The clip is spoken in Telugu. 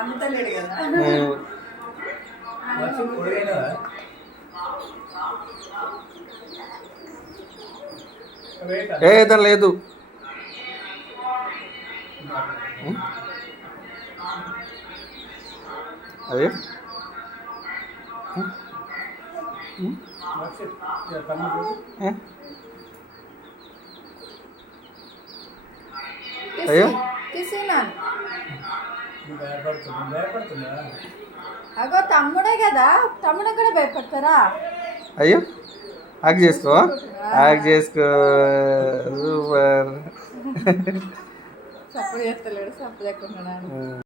అమ్ముతలేడు కదా. ఏదో లేదు. అదే అయ్యో అగో తమ్ముడే కదా, తమ్ముడు కూడా భయపడతారా? అయ్యో హాక్ చేసుకో, హాక్ చేసుకో. సూపర్. సప్పుడు చేస్తలేడు, సప్పుడు లేకుండా